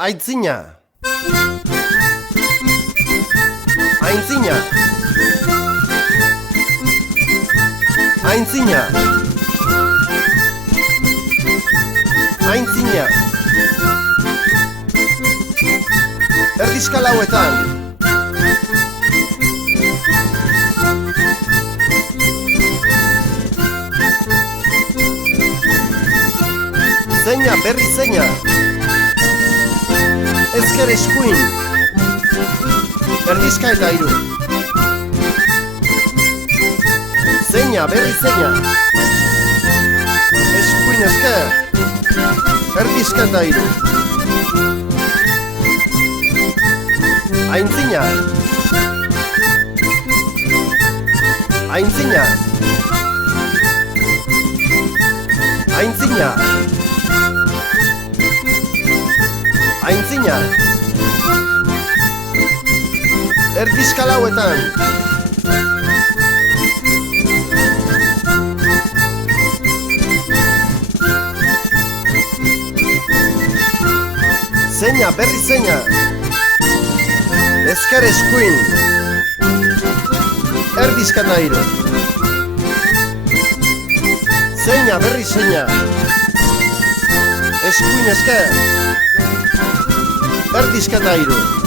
Aitzina. Aintzina. Aintzina. Aintzina. Erdizka lauetan. Zeina, berri zeina. Ezker eskuin. Erdizka eta hiru. Zeina, berri zeina. Eskuin ezker. Erdizka eta hiru. Aintzina. Aintzina. Aintzina. Aintzina. Erdizka lauetan. Zeina, berri zeina. Ezker eskuin. Erdizka eta hiru. Zeina, berri zeina. Eskuin ezker. Erdizka eta hiru.